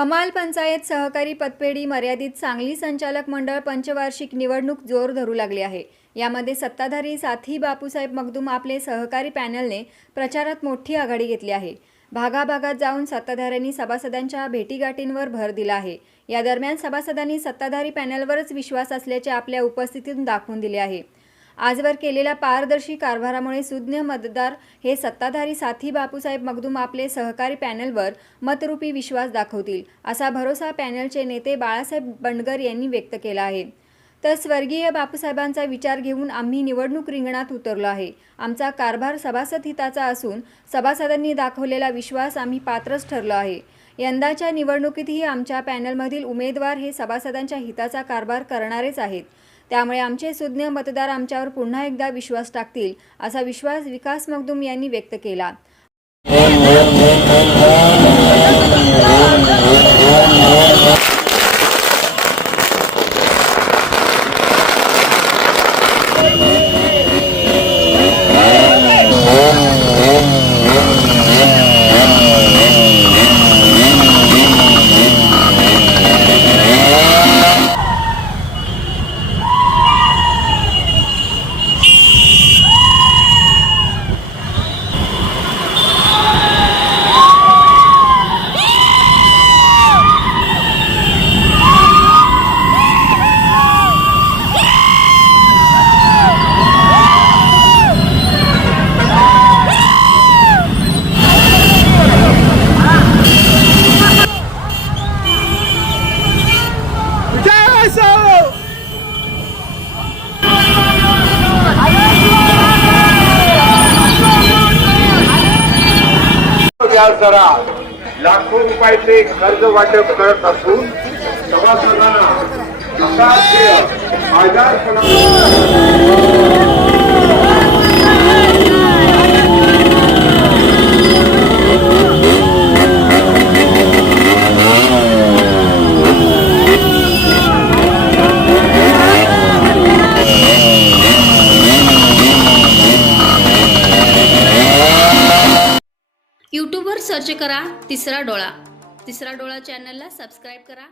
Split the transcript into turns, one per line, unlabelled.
हमाल पंचायत सहकारी पतपेढी मर्यादित सांगली संचालक मंडळ पंचवार्षिक निवडणूक जोर धरू लागली आहे. यामध्ये सत्ताधारी साथी बापूसाहेब मगदूम आपले सहकारी पॅनलने प्रचारात मोठी आघाडी घेतली आहे. भागाभागात जाऊन सत्ताधाऱ्यांनी सभासदांच्या भेटीगाठींवर भर दिला आहे. या दरम्यान सभासदांनी सत्ताधारी पॅनलवरच विश्वास असल्याचे आपल्या उपस्थितीतून दाखवून दिले आहे. आजवर केलेल्या पारदर्शी कारभारामुळे सुज्ञ मतदार हे सत्ताधारी साथी बापूसाहेब मगदूम आपले सहकारी पॅनलवर मतरूपी विश्वास दाखवतील असा भरोसा पॅनलचे नेते बाळासाहेब बंडगर यांनी व्यक्त केला आहे. तर स्वर्गीय बापूसाहेबांचा विचार घेऊन आम्ही निवडणूक रिंगणात उतरलो आहे. आमचा कारभार सभासद हिताचा असून सभासदांनी दाखवलेला विश्वास आम्ही पात्रच ठरलो आहे. यंदाच्या निवडणुकीतही आमच्या पॅनलमधील उमेदवार हे सभासदांच्या हिताचा कारभार करणारेच आहेत. त्यामुळे आमचे सुज्ञ मतदार आमच्यावर पुन्हा एकदा विश्वास टाकतील असा विश्वास विकास मगदुम यांनी व्यक्त केला.
व्याजदरा लाखो रुपयाचे कर्ज वाटप करत असून सभासदांना असाध्य आजारपणा
सर्च करा तिसरा डोळा. तिसरा डोळा चॅनलला सबस्क्राईब करा.